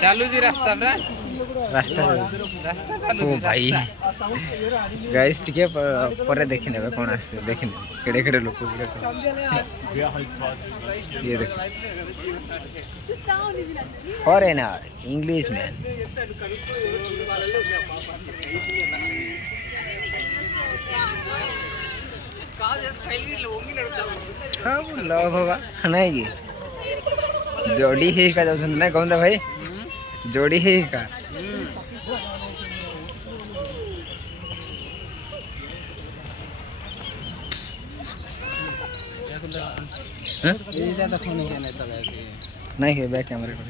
ଚାଲୁଛି ରାସ୍ତା ପୁରା ରାସ୍ତା ରାସ୍ତା ଓ ଚାଲୁଛି ଭାଇ ଗାଇସ୍ ଟିକେ ପରେ ଦେଖିନେବେ କ'ଣ ଆସିছে ଦେଖିନେବେ କେଡ଼େ କେଡ଼େ ଲୋକ ଗୁଡ଼ାକ ଇଏ ଦେଖ ଫରେନର ଇଂଲିଶ ମ୍ୟାନ୍ सब लव होगा नहीं कि जोड़ी ही का जाऊँ ना कहूँ भाई जोड़ी ही का नहीं है बैक कैमरे को